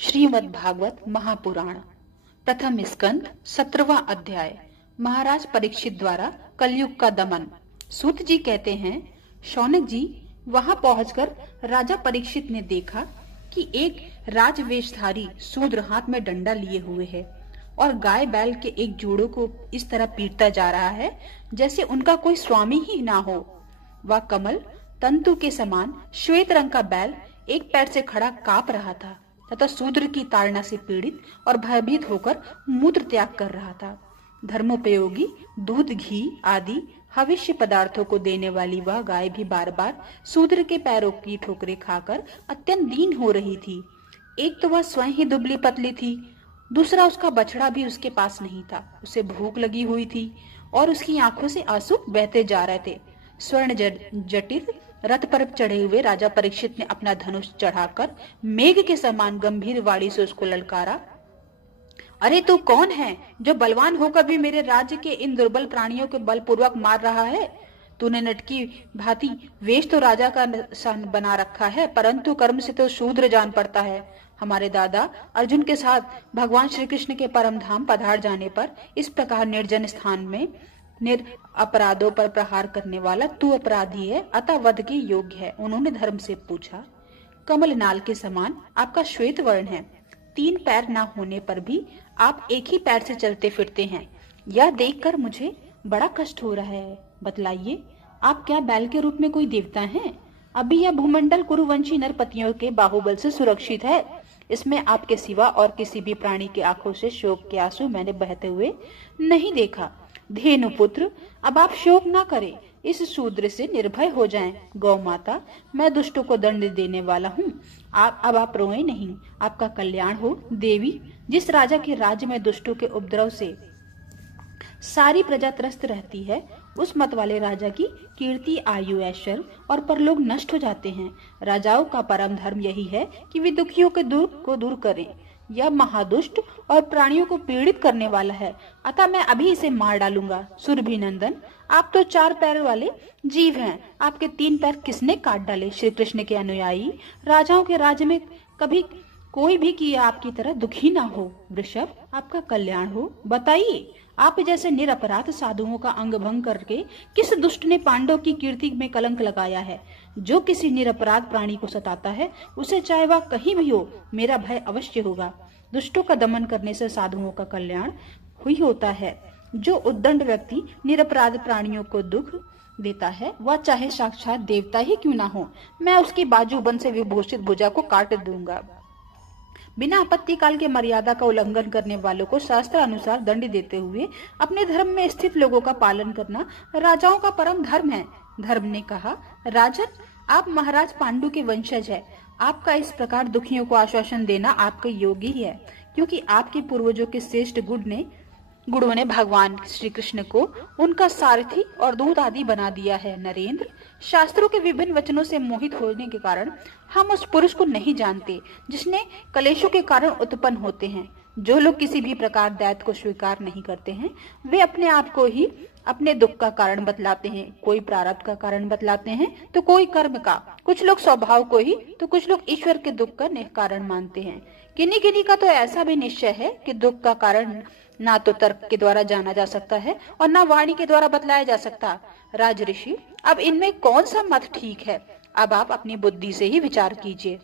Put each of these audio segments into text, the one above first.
श्रीमद् भागवत महापुराण प्रथम स्कंद 17वां अध्याय। महाराज परीक्षित द्वारा कलयुग का दमन। सूत जी कहते हैं, शौनक जी वहां पहुंचकर राजा परीक्षित ने देखा कि एक राजवेशधारी शूद्र हाथ में डंडा लिए हुए है और गाय बैल के एक जोड़ों को इस तरह पीटता जा रहा है जैसे उनका कोई स्वामी ही ना हो। वह कमल तंतु के समान श्वेत रंग का बैल एक पैर से खड़ा कांप रहा था तथा शूद्र की ताड़ना से पीड़ित और भयभीत होकर मूत्र त्याग कर रहा था। धर्मोपयोगी दूध, घी आदि हविष्य पदार्थों को देने वाली वह गाय भी बार बार शूद्र के पैरों की ठोकरें खाकर अत्यंत दीन हो रही थी। एक तो वह स्वयं ही दुबली पतली थी, दूसरा उसका बछड़ा भी उसके पास नहीं था। उसे भूख लगी हुई थी और उसकी आंखों से आंसू बहते जा रहे थे। स्वर्ण जटित रथ पर चढ़े हुए राजा परीक्षित ने अपना धनुष चढ़ाकर मेघ के समान गंभीर वाणी से उसको ललकारा। अरे तू कौन है जो बलवान होकर भी मेरे राज्य के इन दुर्बल प्राणियों के बलपूर्वक मार रहा है? तूने नटकी भांति वेश तो राजा का सन बना रखा है, परंतु कर्म से तो शूद्र जान पड़ता है। हमारे दादा अर्जुन के साथ भगवान श्री कृष्ण के परम धाम पधार जाने पर इस प्रकार निर्जन स्थान में अपराधों पर प्रहार करने वाला तू अपराधी है, अतः वध के योग्य है। उन्होंने धर्म से पूछा। कमल नाल के समान आपका श्वेत वर्ण है, 3 पैर न होने पर भी आप एक ही पैर से चलते फिरते हैं। यह देखकर मुझे बड़ा कष्ट हो रहा है। बतलाइए, आप क्या बैल के रूप में कोई देवता हैं? अभी यह भूमंडल कुरुवंशी नरपतियों के बाहुबल से सुरक्षित है। इसमें आपके सिवा और किसी भी प्राणी की आंखों से शोक के आंसू मैंने बहते हुए नहीं देखा। धेनु पुत्र, अब आप शोक ना करें, इस शूद्र से निर्भय हो जाएं। गौ माता, मैं दुष्टों को दंड देने वाला हूँ। आप रोएं नहीं, आपका कल्याण हो। देवी, जिस राजा के राज्य में दुष्टों के उपद्रव से सारी प्रजा त्रस्त रहती है, उस मत वाले राजा की कीर्ति, आयु, ऐश्वर्य और परलोक नष्ट हो जाते हैं। राजाओं का परम धर्म यही है कि वे दुखियों के दुख को दूर करें। यह महादुष्ट और प्राणियों को पीड़ित करने वाला है, अतः मैं अभी इसे मार डालूंगा। सुरभि नंदन, आप तो 4 पैर वाले जीव हैं, आपके 3 पैर किसने काट डाले? श्री कृष्ण के अनुयायी राजाओं के राज्य में कभी कोई भी किया आपकी तरह दुखी ना हो। वृषभ, आपका कल्याण हो। बताइए, आप जैसे निरपराध साधुओं का अंग भंग करके किस दुष्ट ने पांडव की कीर्ति में कलंक लगाया है? जो किसी निरपराध प्राणी को सताता है, उसे चाहे वह कहीं भी हो, मेरा भय अवश्य होगा। दुष्टों का दमन करने से साधुओं का कल्याण हुई होता है। जो उद्दंड व्यक्ति निरपराध प्राणियों को दुख देता है, वह चाहे साक्षात देवता ही क्यों ना हो, मैं उसकी बाजूबंद से विभूषित भुजा को काट दूंगा। बिना आपत्ति काल के मर्यादा का उल्लंघन करने वालों को शास्त्र अनुसार दंड देते हुए अपने धर्म में स्थित लोगों का पालन करना राजाओं का परम धर्म है। धर्म ने कहा, राजन, आप महाराज पांडु के वंशज है। आपका इस प्रकार दुखियों को आश्वासन देना आपके योग्य ही है, क्योंकि आपके पूर्वजों के श्रेष्ठ गुणों ने भगवान श्री कृष्ण को उनका सारथी और दूत आदि बना दिया है। नरेंद्र, शास्त्रों के विभिन्न वचनों से मोहित होने के कारण हम उस पुरुष को नहीं जानते जिसने कलेशों के कारण उत्पन्न होते हैं। जो लोग किसी भी प्रकार दैत्य को स्वीकार नहीं करते हैं, वे अपने आप को ही अपने दुख का कारण बतलाते हैं। कोई प्रारब्ध का कारण बतलाते हैं तो कोई कर्म का। कुछ लोग स्वभाव को ही तो कुछ लोग ईश्वर के दुख का कारण मानते हैं। किन्हीं का तो ऐसा भी निश्चय है कि दुख का कारण ना तो तर्क के द्वारा जाना जा सकता है और ना वाणी के द्वारा बतलाया जा सकता। राजऋषि, अब इनमें कौन सा मत ठीक है? अब आप अपनी बुद्धि से ही विचार कीजिए।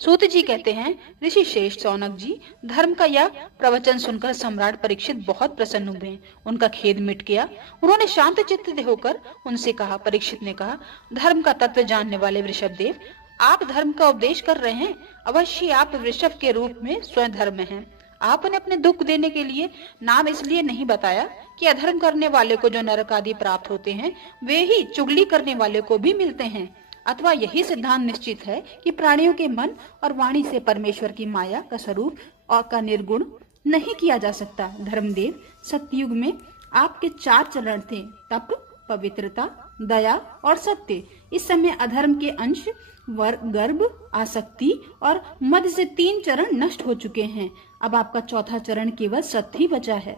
सूत जी कहते हैं, ऋषि श्रेष्ठ शौनक जी, धर्म का यह प्रवचन सुनकर सम्राट परीक्षित बहुत प्रसन्न हुए। उनका खेद मिट गया। उन्होंने शांत चित्त होकर उनसे कहा। परीक्षित ने कहा, धर्म का तत्व जानने वाले वृषभ देव, आप धर्म का उपदेश कर रहे हैं। अवश्य आप वृषभ के रूप में स्वयं धर्म हैं। आपने अपने दुख देने के लिए नाम इसलिए नहीं बताया कि अधर्म करने वाले को जो नरक आदि प्राप्त होते हैं, वे ही चुगली करने वाले को भी मिलते हैं। अथवा यही सिद्धांत निश्चित है कि प्राणियों के मन और वाणी से परमेश्वर की माया का स्वरूप और का निर्गुण नहीं किया जा सकता। धर्मदेव, सतयुग में आपके 4 चरण थे, तप, पवित्रता, दया और सत्य। इस समय अधर्म के अंश गर्भ, आसक्ति और मद से 3 चरण नष्ट हो चुके हैं। अब आपका 4था चरण केवल सत्य ही बचा है।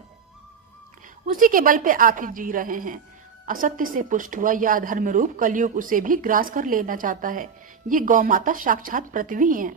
उसी के बल पे आप ही जी रहे हैं। असत्य से पुष्ट हुआ यह अधर्म रूप कलयुग उसे भी ग्रास कर लेना चाहता है। ये गौ माता साक्षात पृथ्वी है।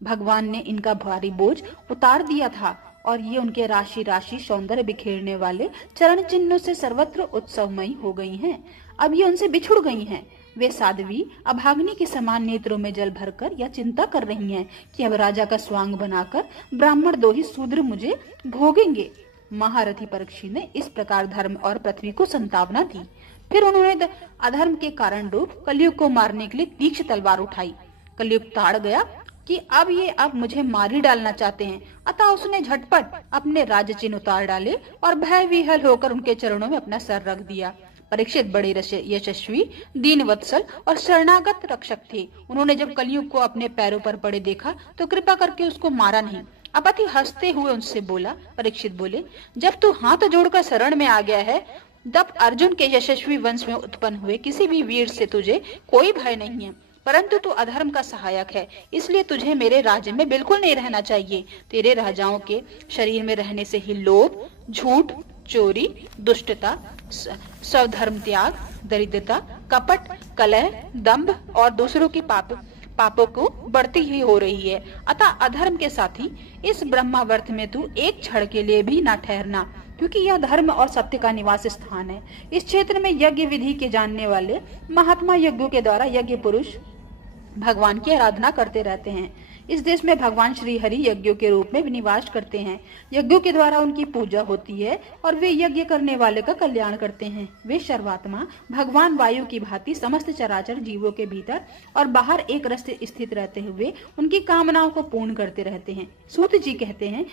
भगवान ने इनका भारी बोझ उतार दिया था और ये उनके राशि राशि सौंदर्य बिखेरने वाले चरण चिन्हों से सर्वत्र उत्सवमयी हो गई हैं। अब ये उनसे बिछुड़ गई हैं। वे साध्वी अभाग्नि के समान नेत्रों में जल भरकर यह चिंता कर रही हैं कि अब राजा का स्वांग बनाकर ब्राह्मण दोही शूद्र मुझे भोगेंगे। महारथी परीक्षित ने इस प्रकार धर्म और पृथ्वी को संतावना दी। फिर उन्होंने अधर्म के कारण रूप कलयुग को मारने के लिए तीक्ष्ण तलवार उठाई। कलयुग ताड़ गया कि अब मुझे मार ही डालना चाहते हैं। अतः उसने झटपट अपने राज चिन्ह उतार डाले और भय विह्वल होकर उनके चरणों में अपना सर रख दिया। परीक्षित बड़े यशस्वी, दीन वत्सल और शरणागत रक्षक थे। उन्होंने जब कलयुग को अपने पैरों पर पड़े देखा तो कृपा करके उसको मारा नहीं। अपति हंसते हुए उनसे बोला, परीक्षित बोले, जब तू हाथ जोड़कर शरण में आ गया है तब अर्जुन के यशस्वी वंश में उत्पन्न हुए किसी भी वीर से तुझे कोई भय नहीं है, परंतु तू अधर्म का सहायक है, इसलिए तुझे मेरे राज्य में बिल्कुल नहीं रहना चाहिए। तेरे राजाओं के शरीर में रहने से ही लोभ, झूठ, चोरी, दुष्टता, स्वधर्म त्याग, दरिद्रता, कपट, कलह, दंभ और दूसरों के पापों को बढ़ती ही हो रही है। अतः अधर्म के साथी इस ब्रह्मावर्त में तू एक क्षण के लिए भी ना ठहरना, क्योंकि यह धर्म और सत्य का निवास स्थान है। इस क्षेत्र में यज्ञ विधि के जानने वाले महात्मा यज्ञों के द्वारा यज्ञ पुरुष भगवान की आराधना करते रहते हैं। इस देश में भगवान श्री हरि यज्ञों के रूप में निवास करते हैं। यज्ञों के द्वारा उनकी पूजा होती है और वे यज्ञ करने वाले का कल्याण करते हैं। वे सर्वात्मा भगवान वायु की भांति समस्त चराचर जीवों के भीतर और बाहर एक रस से स्थित रहते हुए उनकी कामनाओं को पूर्ण करते रहते हैं। सूत जी कहते हैं,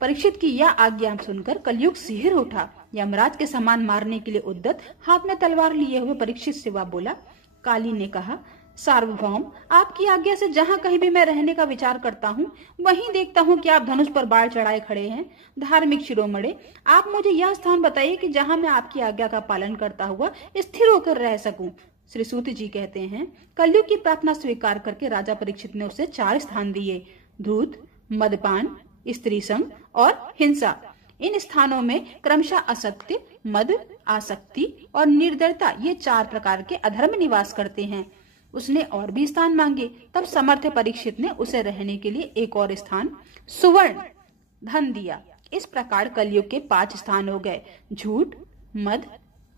परीक्षित की यह आज्ञा सुनकर कलयुग सिहर उठा। यमराज के समान मारने के लिए उद्यत हाथ में तलवार लिए हुए परीक्षित से वह बोला। काली ने कहा, सार्वभौम, आपकी आज्ञा से जहाँ कहीं भी मैं रहने का विचार करता हूँ वहीं देखता हूँ कि आप धनुष पर बाढ़ चढ़ाए खड़े हैं। धार्मिक शिरोमणे, आप मुझे यह स्थान बताइए कि जहाँ मैं आपकी आज्ञा का पालन करता हुआ स्थिर होकर रह सकूं। श्री सूत जी कहते हैं, कलयुग की प्रार्थना स्वीकार करके राजा परीक्षित ने उसे 4 स्थान दिए: धूत, मदपान, स्त्री संग और हिंसा। इन स्थानों में क्रमशः असत्य, मद, आसक्ति और निर्दयता ये 4 प्रकार के अधर्म निवास करते हैं। उसने और भी स्थान मांगे। तब समर्थ परीक्षित ने उसे रहने के लिए एक और स्थान सुवर्ण धन दिया। इस प्रकार कलयुग के 5 स्थान हो गए: झूठ, मद,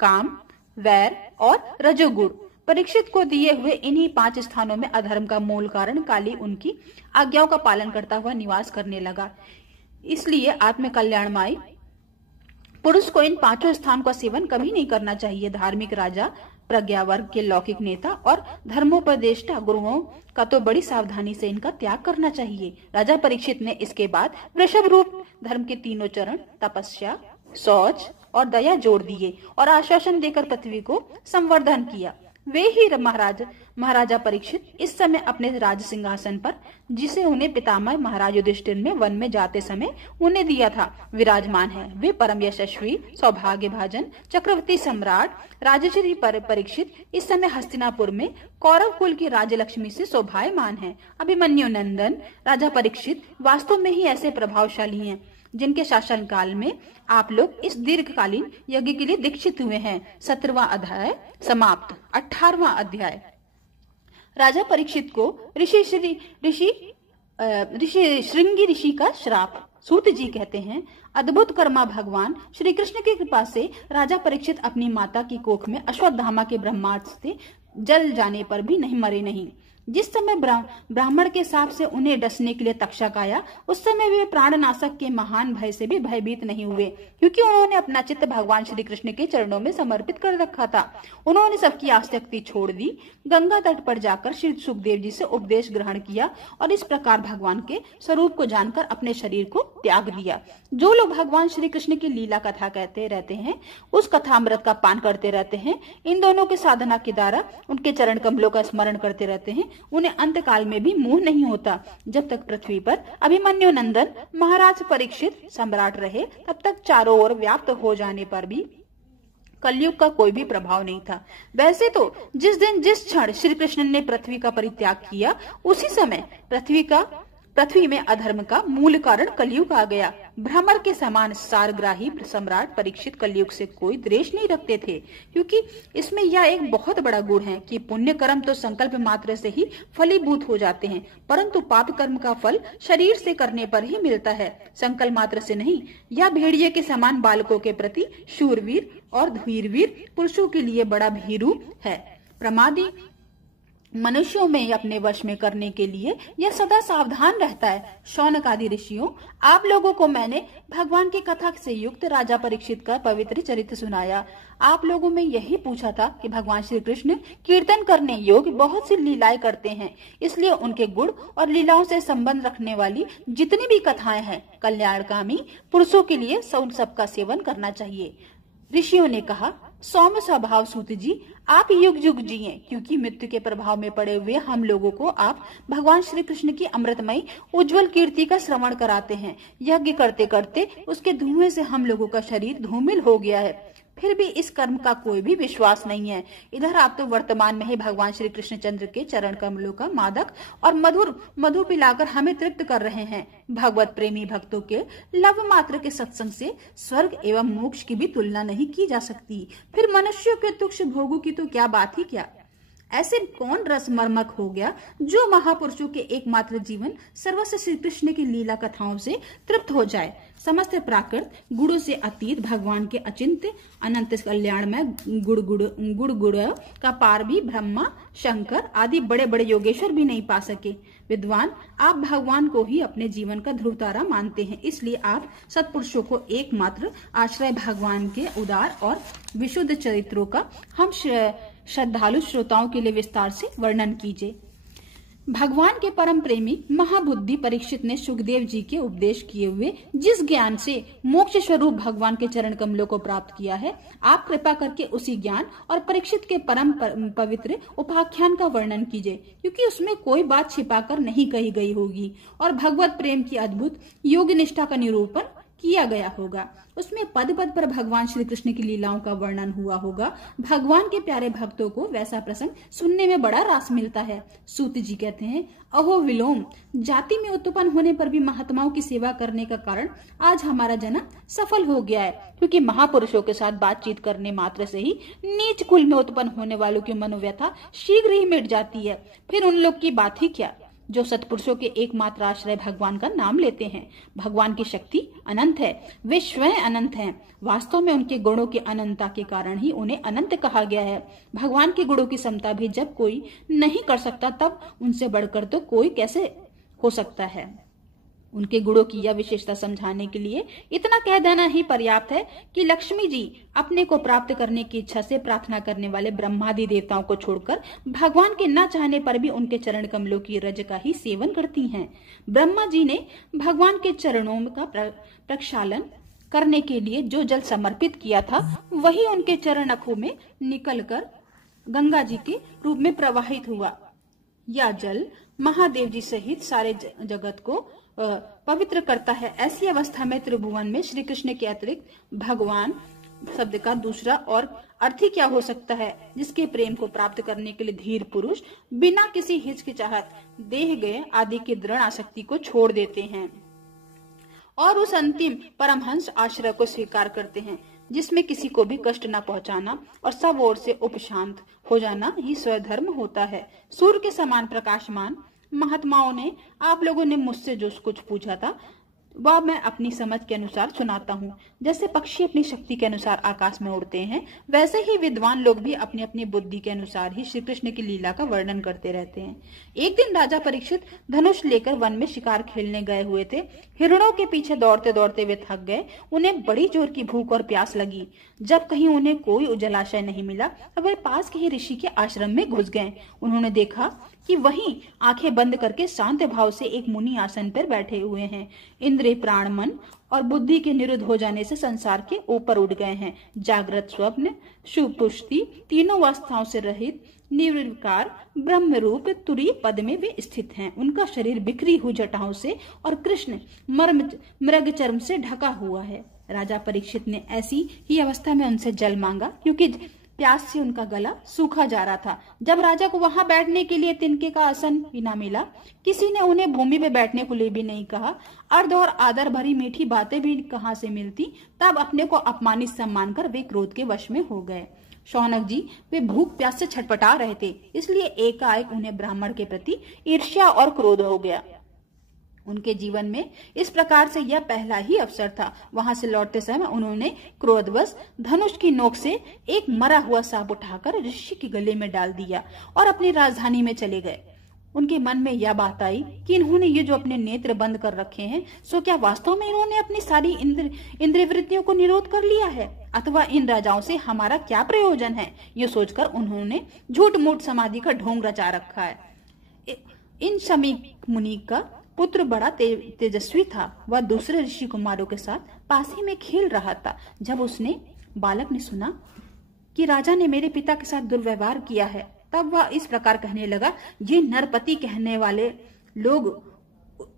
काम, वैर और रजोगुण। परीक्षित को दिए हुए इन्हीं 5 स्थानों में अधर्म का मूल कारण काली उनकी आज्ञाओं का पालन करता हुआ निवास करने लगा। इसलिए आत्म कल्याणमय पुरुष को इन 5 स्थान का सेवन कभी नहीं करना चाहिए। धार्मिक राजा, प्रज्ञा वर्ग के लौकिक नेता और धर्मोपदेष्टा गुरुओं का तो बड़ी सावधानी से इनका त्याग करना चाहिए। राजा परीक्षित ने इसके बाद वृषभ रूप धर्म के 3 चरण तपस्या, शौच और दया जोड़ दिए और आश्वासन देकर पृथ्वी को संवर्धन किया। वे ही महाराजा परीक्षित इस समय अपने राज सिंहासन पर, जिसे उन्हें पितामह महाराज युधिष्ठिर ने वन में जाते समय उन्हें दिया था, विराजमान है। वे परम यशस्वी, सौभाग्य भाजन, चक्रवर्ती सम्राट राजश्री परीक्षित इस समय हस्तिनापुर में कौरव कुल की राजलक्ष्मी से शोभायमान है। अभिमन्यु नंदन राजा परीक्षित वास्तव में ही ऐसे प्रभावशाली हैं जिनके शासन काल में आप लोग इस दीर्घकालीन यज्ञ के लिए दीक्षित हुए हैं। 17वां अध्याय समाप्त। 18वां अध्याय। राजा परीक्षित को श्रृंगी ऋषि का श्राप। सूत जी कहते हैं, अद्भुत कर्मा भगवान श्री कृष्ण की कृपा से राजा परीक्षित अपनी माता की कोख में अश्वत्थामा के ब्रह्मास्त्र से जल जाने पर भी नहीं मरे नहीं। जिस समय ब्राह्मण के साप से उन्हें डसने के लिए तक्षक आया, उस समय वे प्राणनाशक के महान भय से भी भयभीत नहीं हुए, क्योंकि उन्होंने अपना चित्त भगवान श्री कृष्ण के चरणों में समर्पित कर रखा था। उन्होंने सबकी आसक्ति छोड़ दी, गंगा तट पर जाकर श्री सुखदेव जी से उपदेश ग्रहण किया और इस प्रकार भगवान के स्वरूप को जानकर अपने शरीर को त्याग दिया। जो लोग भगवान श्री कृष्ण की लीला कथा कहते रहते हैं, उस कथामृत का पान करते रहते हैं, इन दोनों के साधना के द्वारा उनके चरण कमलों का स्मरण करते रहते हैं, उन्हें अंत काल में भी मोह नहीं होता। जब तक पृथ्वी पर अभिमन्यु नंदन महाराज परीक्षित सम्राट रहे, तब तक चारों ओर व्याप्त हो जाने पर भी कलयुग का कोई भी प्रभाव नहीं था। वैसे तो जिस दिन जिस क्षण श्री कृष्ण ने पृथ्वी का परित्याग किया, उसी समय पृथ्वी का पृथ्वी में अधर्म का मूल कारण कलयुग आ गया। भ्रमर के समान सारग्राही सम्राट परीक्षित कलयुग से कोई द्वेष नहीं रखते थे, क्योंकि इसमें यह एक बहुत बड़ा गुण है कि पुण्य कर्म तो संकल्प मात्र से ही फलीभूत हो जाते हैं, परंतु पाप कर्म का फल शरीर से करने पर ही मिलता है, संकल्प मात्र से नहीं। यह भेड़िए के समान बालकों के प्रति शूरवीर और धीरवीर पुरुषों के लिए बड़ा भीरू है। प्रमादी मनुष्यों में अपने वश में करने के लिए यह सदा सावधान रहता है। शौनक आदि ऋषियों, आप लोगों को मैंने भगवान की कथा से युक्त राजा परीक्षित का पवित्र चरित्र सुनाया। आप लोगों में यही पूछा था कि भगवान श्री कृष्ण कीर्तन करने योग्य बहुत सी लीलाएं करते हैं, इसलिए उनके गुण और लीलाओं से संबंध रखने वाली जितनी भी कथाएं हैं कल्याणकामी पुरुषों के लिए उन सबका सेवन करना चाहिए। ऋषियों ने कहा, सौम्य स्वभाव सूत जी, आप युग युग जिए, क्योंकि मृत्यु के प्रभाव में पड़े हुए हम लोगों को आप भगवान श्री कृष्ण की अमृतमयी उज्जवल कीर्ति का श्रवण कराते हैं। यज्ञ करते करते उसके धुएं से हम लोगों का शरीर धूमिल हो गया है, फिर भी इस कर्म का कोई भी विश्वास नहीं है। इधर आप तो वर्तमान में ही भगवान श्री कृष्णचंद्र के चरण कमलों का मादक और मधुर मधु पिलाकर हमें तृप्त कर रहे हैं। भगवत प्रेमी भक्तों के लव मात्र के सत्संग से स्वर्ग एवं मोक्ष की भी तुलना नहीं की जा सकती, फिर मनुष्यों के तुच्छ भोगों की तो क्या बात ही क्या। ऐसे कौन रस मर्मक हो गया जो महापुरुषों के एकमात्र जीवन सर्वस्व श्री कृष्ण की लीला कथाओं से तृप्त हो जाए। समस्त प्राकृत गुणों से अतीत भगवान के अचिंत्य अनंत कल्याण में गुड़ का पार भी ब्रह्मा शंकर आदि बड़े बड़े योगेश्वर भी नहीं पा सके। विद्वान, आप भगवान को ही अपने जीवन का ध्रुव तारा मानते हैं, इसलिए आप सत्पुरुषों को एकमात्र आश्रय भगवान के उदार और विशुद्ध चरित्रों का हम श्रद्धालु श्रोताओं के लिए विस्तार से वर्णन कीजिए। भगवान के परम प्रेमी महाबुद्धि परीक्षित ने सुखदेव जी के उपदेश किए हुए जिस ज्ञान से मोक्ष स्वरूप भगवान के चरण कमलों को प्राप्त किया है, आप कृपा करके उसी ज्ञान और परीक्षित के परम पवित्र उपाख्यान का वर्णन कीजिए, क्योंकि उसमें कोई बात छिपाकर नहीं कही गई होगी और भगवत प्रेम की अद्भुत योग निष्ठा का निरूपण किया गया होगा। उसमें पद पद पर भगवान श्री कृष्ण की लीलाओं का वर्णन हुआ होगा। भगवान के प्यारे भक्तों को वैसा प्रसंग सुनने में बड़ा रास मिलता है। सूत जी कहते हैं, अहो विलोम, जाति में उत्पन्न होने पर भी महात्माओं की सेवा करने का कारण आज हमारा जन्म सफल हो गया है, क्योंकि महापुरुषों के साथ बातचीत करने मात्र से ही नीच कुल में उत्पन्न होने वालों की मनोव्यथा शीघ्र ही मिट जाती है। फिर उन लोग की बात ही क्या जो सत्पुरुषों के एकमात्र आश्रय भगवान का नाम लेते हैं। भगवान की शक्ति अनंत है, वे स्वयं अनंत हैं। वास्तव में उनके गुणों की अनंतता के कारण ही उन्हें अनंत कहा गया है। भगवान के गुणों की समता भी जब कोई नहीं कर सकता, तब उनसे बढ़कर तो कोई कैसे हो सकता है। उनके गुणों की यह विशेषता समझाने के लिए इतना कह देना ही पर्याप्त है कि लक्ष्मी जी अपने को प्राप्त करने की इच्छा से प्रार्थना करने वाले ब्रह्मादि देवताओं को छोड़कर भगवान के न चाहने पर भी उनके चरण कमलों की रज का ही सेवन करती हैं। ब्रह्मा जी ने भगवान के चरणों का प्रक्षालन करने के लिए जो जल समर्पित किया था, वही उनके चरण नखों में निकलकर गंगा जी के रूप में प्रवाहित हुआ। यह जल महादेव जी सहित सारे जगत को पवित्र करता है। ऐसी अवस्था में त्रिभुवन में श्री कृष्ण के अतिरिक्त भगवान शब्द का दूसरा और अर्थ ही क्या हो सकता है, जिसके प्रेम को प्राप्त करने के लिए धीर पुरुष बिना किसी हिचकिचाहट देह गए आदि की दृढ़ आसक्ति को छोड़ देते हैं और उस अंतिम परमहंस आश्रय को स्वीकार करते हैं, जिसमें किसी को भी कष्ट न पहुंचाना और सब ओर से उपशांत हो जाना ही स्वधर्म होता है। सूर्य के समान प्रकाशमान महात्माओं ने आप लोगों ने मुझसे जो कुछ पूछा था, वह मैं अपनी समझ के अनुसार सुनाता हूँ। जैसे पक्षी अपनी शक्ति के अनुसार आकाश में उड़ते हैं, वैसे ही विद्वान लोग भी अपनी अपनी बुद्धि के अनुसार ही श्री कृष्ण की लीला का वर्णन करते रहते हैं। एक दिन राजा परीक्षित धनुष लेकर वन में शिकार खेलने गए हुए थे। हिरणों के पीछे दौड़ते दौड़ते वे थक गए। उन्हें बड़ी जोर की भूख और प्यास लगी। जब कहीं उन्हें कोई जलाशय नहीं मिला, तब वे पास के ही ऋषि के आश्रम में घुस गए। उन्होंने देखा कि वहीं आंखें बंद करके शांत भाव से एक मुनि आसन पर बैठे हुए हैं। इंद्रिय, प्राण, मन और बुद्धि के निरुद्ध हो जाने से संसार के ऊपर उठ गए हैं। जागृत, स्वप्न, सुषुप्ति तीनों अवस्थाओं से रहित निर्विकार ब्रह्म रूप तुरीय पद में वे स्थित हैं। उनका शरीर बिखरी हुई जटाओं से और कृष्ण मृग चर्म से ढका हुआ है। राजा परीक्षित ने ऐसी ही अवस्था में उनसे जल मांगा, क्योंकि प्यास से उनका गला सूखा जा रहा था। जब राजा को वहां बैठने के लिए तिनके का आसन भी न मिला, किसी ने उन्हें भूमि पे बैठने को लिए भी नहीं कहा, अर्ध और आदर भरी मीठी बातें भी कहां से मिलती, तब अपने को अपमानित सम्मान कर वे क्रोध के वश में हो गए। शौनक जी वे भूख प्यास से छटपटा रहे थे, इसलिए एकाएक उन्हें ब्राह्मण के प्रति ईर्ष्या और क्रोध हो गया। उनके जीवन में इस प्रकार से यह पहला ही अवसर था। वहां से लौटते समय उन्होंने क्रोधवश धनुष की नोक से एक मरा हुआ सांप उठाकर ऋषि के गले में डाल दिया और अपनी राजधानी में चले गए। उनके मन में यह बात आई कि इन्होंने ये जो अपने नेत्र बंद कर रखे हैं, सो क्या वास्तव में इन्होंने अपनी सारी इंद्रिय वृत्तियों को निरोध कर लिया है, अथवा इन राजाओं से हमारा क्या प्रयोजन है। ये सोचकर उन्होंने झूठ मूठ समाधि का ढोंग रचा रखा है। इन शमीक मुनि का पुत्र बड़ा तेजस्वी था। वह दूसरे ऋषि कुमारों के साथ पास ही में खेल रहा था। जब उसने बालक ने सुना कि राजा ने मेरे पिता के साथ दुर्व्यवहार किया है, तब वह इस प्रकार कहने लगा, ये नरपति कहने वाले लोग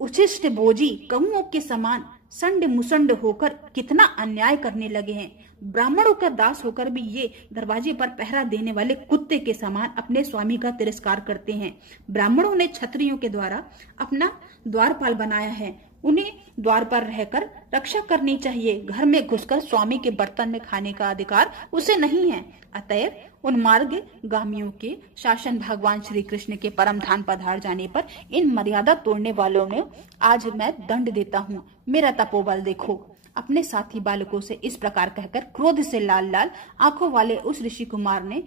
उच्छिष्ट बोझी कौओं के समान संड मुसंड होकर कितना अन्याय करने लगे हैं। ब्राह्मणों का दास होकर भी ये दरवाजे पर पहरा देने वाले कुत्ते के समान अपने स्वामी का तिरस्कार करते हैं। ब्राह्मणों ने क्षत्रियों के द्वारा अपना द्वारपाल बनाया है, उन्हें द्वार पर रहकर रक्षा करनी चाहिए। घर में घुसकर स्वामी के बर्तन में खाने का अधिकार उसे नहीं है। अतएव उन मार्ग गामियों के शासन भगवान श्री कृष्ण के परम धाम पधार जाने पर इन मर्यादा तोड़ने वालों ने आज मैं दंड देता हूँ। मेरा तपोबल देखो। अपने साथी बालकों से इस प्रकार कहकर क्रोध से लाल लाल आंखों वाले उस ऋषि कुमार ने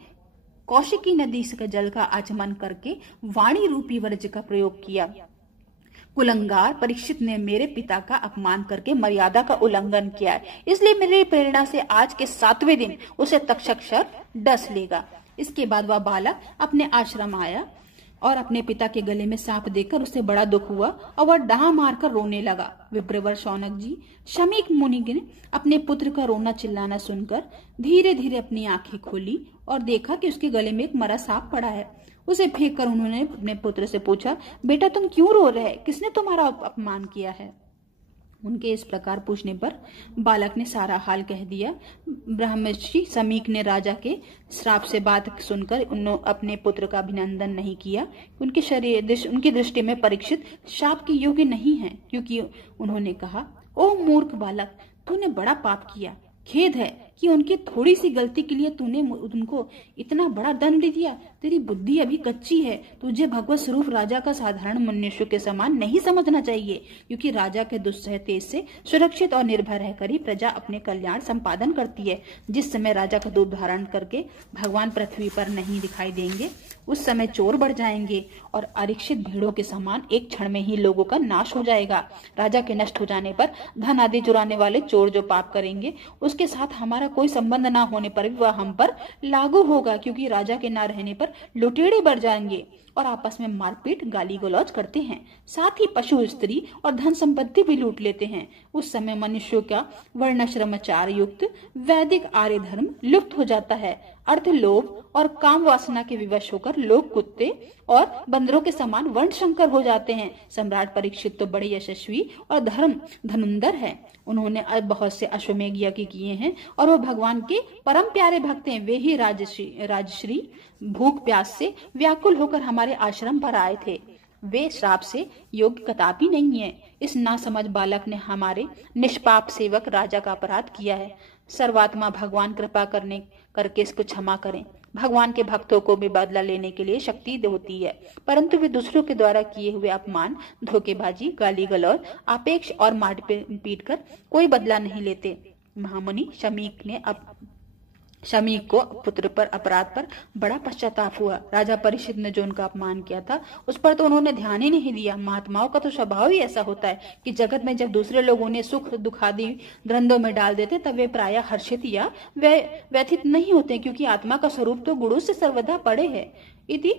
कौशिकी नदी से जल का आचमन करके वाणी रूपी वर्ज का प्रयोग किया। कुलंगार परीक्षित ने मेरे पिता का अपमान करके मर्यादा का उल्लंघन किया है, इसलिए मेरी प्रेरणा से आज के 7वें दिन उसे तक्षक सर्प डस लेगा। इसके बाद वह बालक अपने आश्रम आया और अपने पिता के गले में सांप देखकर उसे बड़ा दुख हुआ और वह डहा मारकर रोने लगा। विप्रवर शौनक जी शमीक मुनि ने अपने पुत्र का रोना चिल्लाना सुनकर धीरे धीरे अपनी आंखें खोली और देखा कि उसके गले में एक मरा सांप पड़ा है। उसे फेंक कर उन्होंने अपने पुत्र से पूछा, बेटा तुम क्यों रो रहे? किसने तुम्हारा अपमान किया है? उनके इस प्रकार पूछने पर बालक ने सारा हाल कह दिया। ब्रह्मर्षि शमीक ने राजा के श्राप से बात सुनकर उन्होंने अपने पुत्र का अभिनंदन नहीं किया। उनकी दृष्टि में परीक्षित शाप के योग्य नहीं है, क्योंकि उन्होंने कहा, ओ मूर्ख बालक, तूने बड़ा पाप किया। खेद है कि उनकी थोड़ी सी गलती के लिए तूने उनको इतना बड़ा दंड दिया। तेरी बुद्धि अभी कच्ची है। तुझे भगवत स्वरूप राजा का साधारण मनुष्य के समान नहीं समझना चाहिए, क्योंकि राजा के दुस्सह तेज से सुरक्षित और निर्भय रहकर ही प्रजा अपने कल्याण संपादन करती है। जिस समय राजा का दूध धारण करके भगवान पृथ्वी पर नहीं दिखाई देंगे, उस समय चोर बढ़ जाएंगे और अशिक्षित भीड़ों के समान एक क्षण में ही लोगों का नाश हो जाएगा। राजा के नष्ट हो जाने पर धन आदि चुराने वाले चोर जो पाप करेंगे, उसके साथ हमारा कोई संबंध ना होने पर भी वह हम पर लागू होगा, क्योंकि राजा के ना रहने पर लुटेरे बढ़ जाएंगे और आपस में मारपीट गाली गलौज करते हैं। साथ ही पशु, स्त्री और धन संपत्ति भी लूट लेते हैं। उस समय मनुष्यों का वर्णाश्रमाचार युक्त वैदिक आर्य धर्म लुप्त हो जाता है। अर्थ, लोभ और काम वासना के विवश होकर लोग कुत्ते और बंदरों के समान वर्ण शंकर हो जाते हैं। सम्राट परीक्षित तो बड़े यशस्वी और धनुंधर है। उन्होंने बहुत से अश्वमेघ यज्ञ किए हैं और वो भगवान के परम प्यारे भक्त हैं। वे ही राजश्री भूख प्यास से व्याकुल होकर हमारे आश्रम पर आए थे। वे श्राप से योग्य कदापि नहीं है। इस नासमझ बालक ने हमारे निष्पाप सेवक राजा का अपराध किया है। सर्वात्मा भगवान कृपा करके इसको क्षमा करें। भगवान के भक्तों को भी बदला लेने के लिए शक्ति होती है, परंतु वे दूसरों के द्वारा किए हुए अपमान, धोखेबाजी, गाली गलौज, आपेक्ष और मारपीट कर कोई बदला नहीं लेते। महामुनि शमीक को पुत्र पर अपराध पर बड़ा पश्चाताप हुआ। राजा परीक्षित ने जो उनका अपमान किया था, उस पर तो उन्होंने ध्यान ही नहीं दिया। महात्माओं का तो स्वभाव ही ऐसा होता है कि जगत में जब दूसरे लोग उन्हें सुख दुख आदि द्वंद्वों में डाल देते, तब वे प्रायः हर्षित या व्यथित नहीं होते, क्योंकि आत्मा का स्वरूप तो गुरु से सर्वदा पड़े है। इति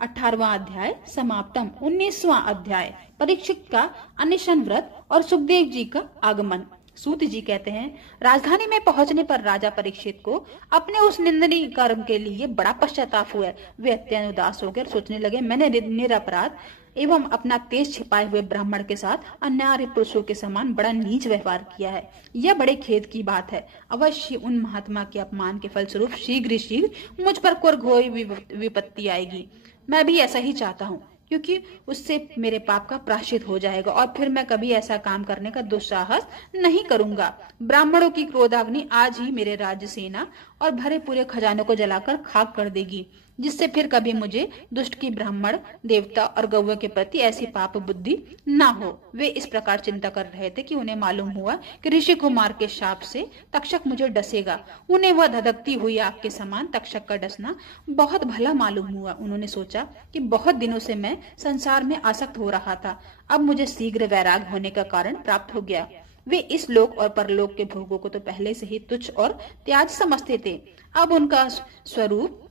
18वां अध्याय समाप्तम। 19वां अध्याय परीक्षित का अनशन व्रत और सुखदेव जी का आगमन। सूत जी कहते हैं, राजधानी में पहुंचने पर राजा परीक्षित को अपने उस निंदनीय कर्म के लिए बड़ा पश्चाताप हुआ। वे अत्यंत उदास होकर सोचने लगे, मैंने निरपराध एवं अपना तेज छिपाए हुए ब्राह्मण के साथ अन्यार्य पुरुषों के समान बड़ा नीच व्यवहार किया है। यह बड़े खेद की बात है। अवश्य उन महात्मा के अपमान के फलस्वरूप शीघ्र शीघ्र मुझ पर कोई घोर विपत्ति आएगी। मैं भी ऐसा ही चाहता हूँ, क्योंकि उससे मेरे पाप का प्रायश्चित हो जाएगा और फिर मैं कभी ऐसा काम करने का दुस्साहस नहीं करूंगा। ब्राह्मणों की क्रोधाग्नि आज ही मेरे राज्य, सेना और भरे पूरे खजानों को जलाकर खाक कर देगी, जिससे फिर कभी मुझे दुष्ट की ब्राह्मण, देवता और गौओं के प्रति ऐसी पाप बुद्धि ना हो। वे इस प्रकार चिंता कर रहे थे कि उन्हें मालूम हुआ कि ऋषि कुमार के शाप से तक्षक मुझे डसेगा। उन्हें वह धधकती हुई आग के समान तक्षक का डसना बहुत भला मालूम हुआ। उन्होंने सोचा कि बहुत दिनों से मैं संसार में आसक्त हो रहा था, अब मुझे शीघ्र वैराग होने का कारण प्राप्त हो गया। वे इस लोक और परलोक के भोगों को तो पहले से ही तुच्छ और त्याज समझते थे। अब उनका स्वरूप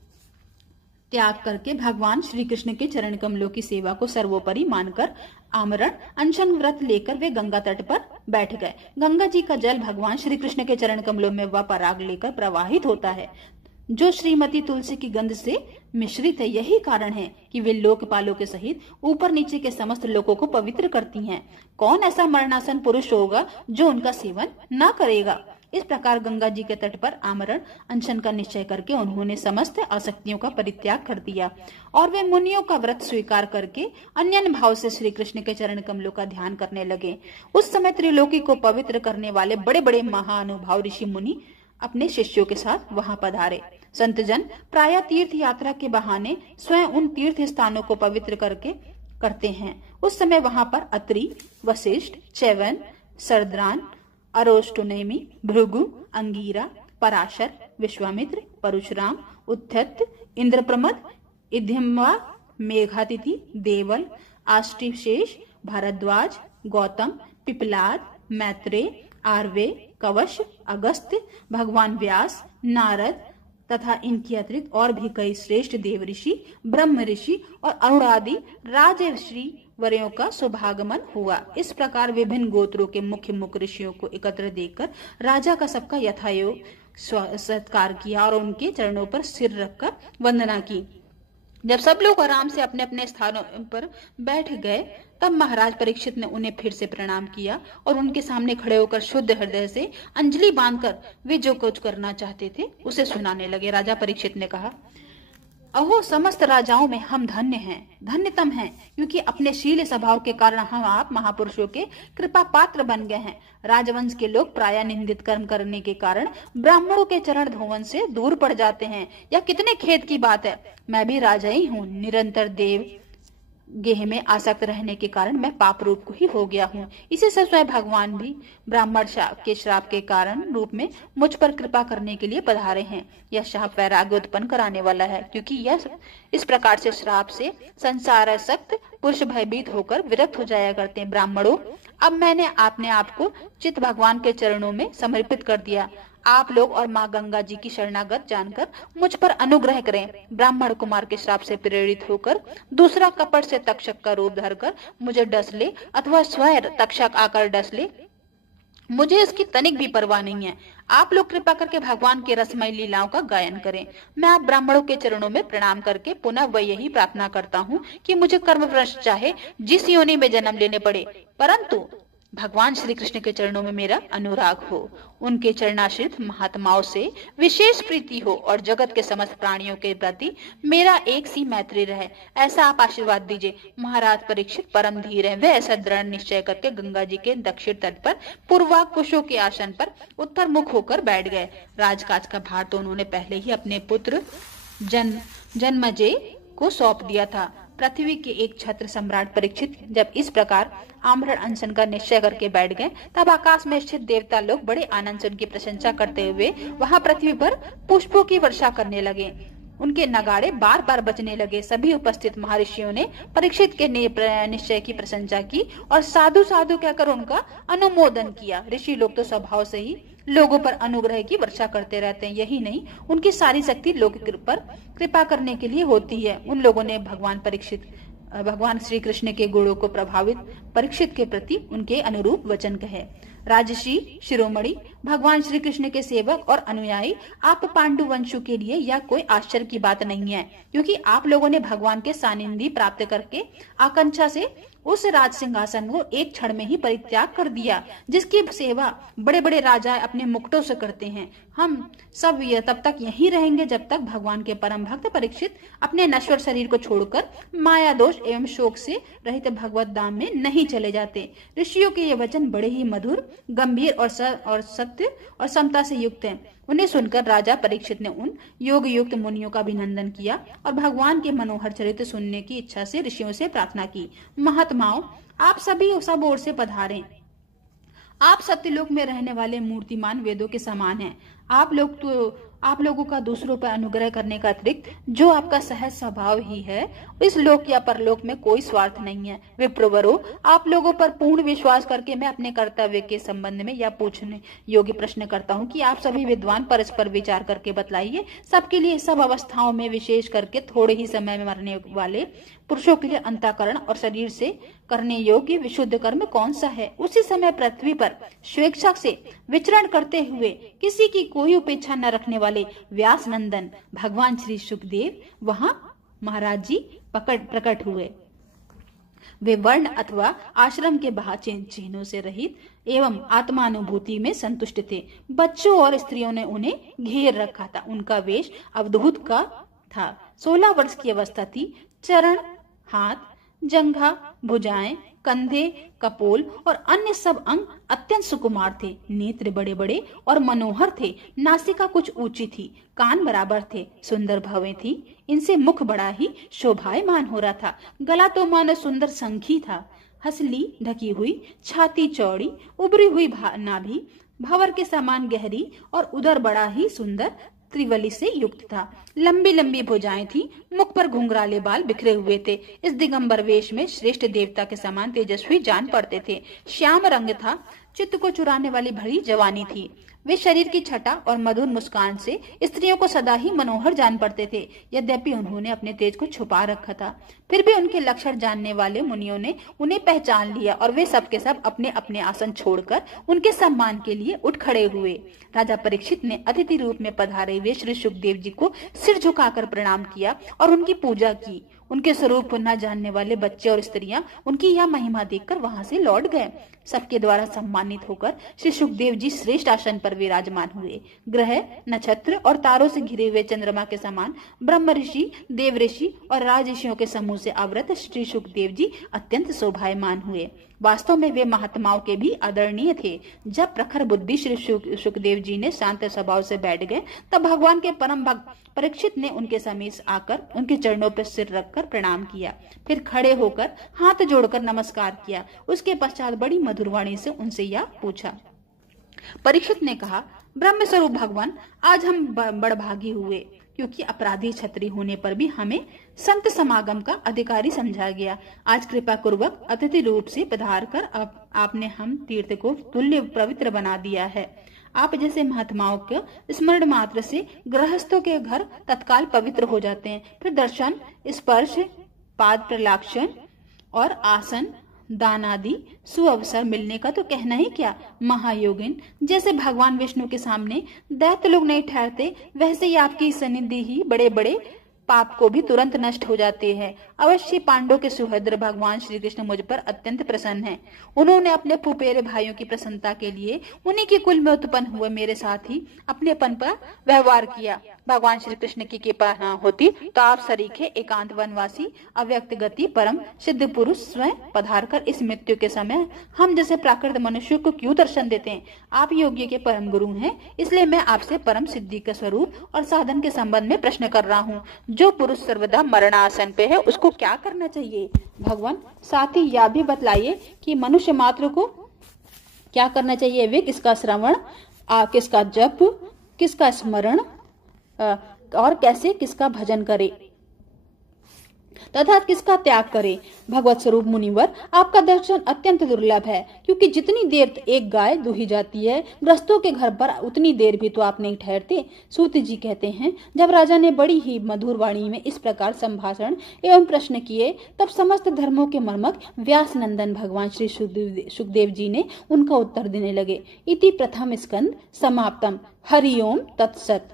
त्याग करके भगवान श्री कृष्ण के चरण कमलों की सेवा को सर्वोपरि मानकर आमरण अनशन व्रत लेकर वे गंगा तट पर बैठ गए। गंगा जी का जल भगवान श्री कृष्ण के चरण कमलों में वह पराग लेकर प्रवाहित होता है, जो श्रीमती तुलसी की गंध से मिश्रित है। यही कारण है कि वे लोकपालों के सहित ऊपर नीचे के समस्त लोगों को पवित्र करती हैं। कौन ऐसा मरणासन पुरुष होगा जो उनका सेवन न करेगा। इस प्रकार गंगा जी के तट पर आमरण अनशन का निश्चय करके उन्होंने समस्त आसक्तियों का परित्याग कर दिया और वे मुनियों का व्रत स्वीकार करके अन्य भाव से श्री कृष्ण के चरण कमलों का ध्यान करने लगे। उस समय त्रिलोकी को पवित्र करने वाले बड़े बड़े महानुभाव ऋषि मुनि अपने शिष्यों के साथ वहां पधारे। संतजन प्रायः तीर्थ यात्रा के बहाने स्वयं उन तीर्थ स्थानों को पवित्र करते हैं। उस समय वहां पर अत्रि, वशिष्ठ, च्यवन, सरद्रान, अरोष्टनेमि, भृगु, अंगीरा, पराशर, विश्वामित्र, परशुराम, उद्धत, इंद्रप्रमद, इद्धिम्वा, मेघातिथि, देवल, आष्टिशेष, भारद्वाज, गौतम, पिपलाद, मैत्रेय, आर्वे, कवश, अगस्त्य, भगवान व्यास, नारद तथा इनके अतिरिक्त और भी कई श्रेष्ठ देव ऋषि, ब्रह्म ऋषि और अरुण आदि राजर्षि वर्यों का शुभागमन हुआ। इस प्रकार विभिन्न गोत्रों के मुख्य मुख्य ऋषियों को एकत्र देखकर राजा का सबका यथायोग सत्कार किया और उनके चरणों पर सिर रखकर वंदना की। जब सब लोग आराम से अपने अपने स्थानों पर बैठ गए, तब महाराज परीक्षित ने उन्हें फिर से प्रणाम किया और उनके सामने खड़े होकर शुद्ध हृदय से अंजलि बांधकर वे जो कुछ करना चाहते थे उसे सुनाने लगे। राजा परीक्षित ने कहा, अहो समस्त राजाओं में हम धन्य हैं, धन्यतम हैं, क्योंकि अपने शील स्वभाव के कारण हम आप महापुरुषों के कृपा पात्र बन गए हैं। राजवंश के लोग प्राय निंदित कर्म करने के कारण ब्राह्मणों के चरण धोवन से दूर पड़ जाते हैं। यह कितने खेद की बात है। मैं भी राजा ही हूँ। निरंतर देव गेह में आसक्त रहने के कारण मैं पाप रूप को ही हो गया हूँ। इसी से स्वयं भगवान भी ब्राह्मण के श्राप के कारण रूप में मुझ पर कृपा करने के लिए पधारे हैं। यह शाप वैराग्य उत्पन्न कराने वाला है, क्योंकि यह इस प्रकार से श्राप से संसारासक्त पुरुष भयभीत होकर विरक्त हो जाया करते हैं। ब्राह्मणों, अब मैंने अपने आप को चित्त भगवान के चरणों में समर्पित कर दिया। आप लोग और माँ गंगा जी की शरणागत जानकर मुझ पर अनुग्रह करें। ब्राह्मण कुमार के श्राप से प्रेरित होकर दूसरा कपट से तक्षक का रूप धरकर मुझे डस ले अथवा स्वयं तक्षक आकर डस ले, मुझे इसकी तनिक भी परवाह नहीं है। आप लोग कृपा करके भगवान के रसमय लीलाओं का गायन करें। मैं आप ब्राह्मणों के चरणों में प्रणाम करके पुनः वह यही प्रार्थना करता हूँ कि मुझे कर्मभ्रष्ट चाहे जिस योनि में जन्म लेने पड़े, परंतु भगवान श्री कृष्ण के चरणों में मेरा अनुराग हो, उनके चरणाश्रित महात्माओं से विशेष प्रीति हो और जगत के समस्त प्राणियों के प्रति मेरा एक सी मैत्री रहे, ऐसा आप आशीर्वाद दीजिए। महाराज परीक्षित परम धीर हैं। वे ऐसा दृढ़ निश्चय करके गंगा जी के दक्षिण तट पर पूर्वाकुशों के आसन पर उत्तर मुख होकर बैठ गए। राजकाज का भार तो उन्होंने पहले ही अपने पुत्र जन्मजय को सौंप दिया था। पृथ्वी के एक छत्र सम्राट परीक्षित जब इस प्रकार आमरण अनशन का निश्चय करके बैठ गए, तब आकाश में स्थित देवता लोग बड़े आनंद से उनकी प्रशंसा करते हुए वहां पृथ्वी पर पुष्पों की वर्षा करने लगे। उनके नगाड़े बार बार बजने लगे। सभी उपस्थित महर्षियों ने परीक्षित के निश्चय की प्रशंसा की और साधु साधु कहकर उनका अनुमोदन किया। ऋषि लोग तो स्वभाव से ही लोगों पर अनुग्रह की वर्षा करते रहते हैं। यही नहीं, उनकी सारी शक्ति लोग पर कृपा करने के लिए होती है। उन लोगों ने भगवान श्री कृष्ण के गुणों को प्रभावित परीक्षित के प्रति उनके अनुरूप वचन कहे। राजर्षि शिरोमणि, भगवान श्री कृष्ण के सेवक और अनुयायी, आप पांडु वंशों के लिए यह कोई आश्चर्य की बात नहीं है, क्योंकि आप लोगों ने भगवान के सानिध्य प्राप्त करके आकांक्षा से उस राज सिंहासन को एक क्षण में ही परित्याग कर दिया, जिसकी सेवा बड़े बड़े राजा अपने मुकुटों से करते हैं। हम सब ये तब तक यहीं रहेंगे जब तक भगवान के परम भक्त परीक्षित अपने नश्वर शरीर को छोड़कर माया दोष एवं शोक से रहित भगवत धाम में नहीं चले जाते। ऋषियों के ये वचन बड़े ही मधुर, गंभीर और सत्य और समता से युक्त हैं। उन्हें सुनकर राजा परीक्षित ने उन योग युक्त मुनियों का अभिनंदन किया और भगवान के मनोहर चरित्र सुनने की इच्छा से ऋषियों से प्रार्थना की। महात्माओं, आप सभी सब ओर से पधारें। आप सत्यलोक में रहने वाले मूर्तिमान वेदों के समान हैं। आप लोगों का दूसरों पर अनुग्रह करने का अतिरिक्त जो आपका सहज स्वभाव ही है, इस लोक या परलोक में कोई स्वार्थ नहीं है। विप्रवरो, आप लोगों पर पूर्ण विश्वास करके मैं अपने कर्तव्य के संबंध में यह पूछने योग्य प्रश्न करता हूँ कि आप सभी विद्वान परस्पर विचार करके बतलाइए, सबके लिए सब अवस्थाओं में, विशेष करके थोड़े ही समय में मरने वाले पुरुषों के लिए अंतःकरण और शरीर से करने योग्य विशुद्ध कर्म कौन सा है। उसी समय पृथ्वी पर स्वेच्छा से विचरण करते हुए किसी की कोई उपेक्षा न रखने वाले व्यास नंदन भगवान श्री सुखदेव वहां महाराज जी प्रकट हुए। वे वर्ण अथवा आश्रम के बाहर चिन्हों से रहित एवं आत्मानुभूति में संतुष्ट थे। बच्चों और स्त्रियों ने उन्हें घेर रखा था। उनका वेश अवधूत का था। 16 वर्ष की अवस्था थी। चरण, हाथ, जंघा, भुजाएं, कंधे, कपोल और अन्य सब अंग अत्यंत सुकुमार थे। नेत्र बड़े बड़े और मनोहर थे। नासिका कुछ ऊंची थी, कान बराबर थे, सुंदर भवें थी। इनसे मुख बड़ा ही शोभायमान हो रहा था। गला तो मानो सुंदर शंखी था। हंसली ढकी हुई, छाती चौड़ी, उभरी हुई नाभि भंवर के समान गहरी और उदर बड़ा ही सुंदर त्रिवली से युक्त था। लंबी लंबी भुजाएं थी। मुख पर घुंघराले बाल बिखरे हुए थे। इस दिगंबर वेश में श्रेष्ठ देवता के समान तेजस्वी जान पड़ते थे। श्याम रंग था। चित्त को चुराने वाली भरी जवानी थी। वे शरीर की छटा और मधुर मुस्कान से स्त्रियों को सदा ही मनोहर जान पड़ते थे। यद्यपि उन्होंने अपने तेज को छुपा रखा था, फिर भी उनके लक्षण जानने वाले मुनियों ने उन्हें पहचान लिया और वे सबके सब अपने अपने आसन छोड़कर उनके सम्मान के लिए उठ खड़े हुए। राजा परीक्षित ने अतिथि रूप में पधारे हुए श्री सुखदेव जी को सिर झुकाकर प्रणाम किया और उनकी पूजा की। उनके स्वरूप को न जानने वाले बच्चे और स्त्रियां उनकी यह महिमा देखकर वहां से लौट गए। सबके द्वारा सम्मानित होकर श्री सुखदेव जी श्रेष्ठ आसन पर विराजमान हुए। ग्रह, नक्षत्र और तारों से घिरे हुए चंद्रमा के समान ब्रह्म ऋषि, देव ऋषि और राज ऋषियों के समूह से आवृत श्री सुखदेव जी अत्यंत शोभायमान हुए। वास्तव में वे महात्माओं के भी आदरणीय थे। जब प्रखर बुद्धि श्री सुखदेव जी ने शांत स्वभाव से बैठ गए, तब भगवान के परम भक्त परीक्षित ने उनके समीप आकर उनके चरणों पर सिर रखकर प्रणाम किया। फिर खड़े होकर हाथ जोड़कर नमस्कार किया। उसके पश्चात बड़ी मधुर वाणी से उनसे यह पूछा। परीक्षित ने कहा, ब्रह्म स्वरूप भगवान, आज हम बड़भागी हुए, क्योंकि अपराधी क्षत्रिय होने पर भी हमें संत समागम का अधिकारी समझा गया। आज कृपा पूर्वक अतिथि रूप से पधार कर आपने हम तीर्थ को तुल्य पवित्र बना दिया है। आप जैसे महात्माओं के स्मरण मात्र से गृहस्थों के घर तत्काल पवित्र हो जाते हैं। फिर दर्शन, स्पर्श, पाद प्रलाक्षण और आसन दान आदि सुअवसर मिलने का तो कहना ही क्या। महायोगिन, जैसे भगवान विष्णु के सामने दैत्य लोग नहीं ठहरते, वैसे ही आपकी सन्निधि ही बड़े बड़े पाप को भी तुरंत नष्ट हो जाते हैं। अवश्य पांडवों के सुहृद भगवान श्री कृष्ण मुझ पर अत्यंत प्रसन्न हैं। उन्होंने अपने फुफेरे भाइयों की प्रसन्नता के लिए उन्हीं के कुल में उत्पन्न हुए मेरे साथ ही अपनेपन पर व्यवहार किया। भगवान श्री कृष्ण की कृपा न होती तो आप सरीखे एकांत वनवासी अव्यक्त गति परम सिद्ध पुरुष स्वयं पधार कर इस मृत्यु के समय हम जैसे प्राकृत मनुष्य को क्यों दर्शन देते हैं। आप योग्य के परम गुरु हैं, इसलिए मैं आपसे परम सिद्धि के स्वरूप और साधन के संबंध में प्रश्न कर रहा हूँ। जो पुरुष सर्वदा मरणासन पे है, उसको क्या करना चाहिए। भगवान, साथ ही यह भी बतलाइए कि मनुष्य मात्र को क्या करना चाहिए। वे किसका श्रवण, किसका जप, किसका स्मरण और कैसे किसका भजन करे। तथा किसका त्याग करे। भगवत स्वरूप मुनिवर, आपका दर्शन अत्यंत दुर्लभ है, क्योंकि जितनी देर एक गाय दूही जाती है, गृहस्थों के घर पर उतनी देर भी तो आप नहीं ठहरते। सूत जी कहते हैं, जब राजा ने बड़ी ही मधुर वाणी में इस प्रकार संभाषण एवं प्रश्न किए, तब समस्त धर्मों के मर्मक व्यास नंदन भगवान श्री सुखदेव जी ने उनका उत्तर देने लगे। इति प्रथम स्कंद समाप्तम। हरिओम तत्सत।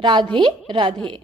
राधे राधे।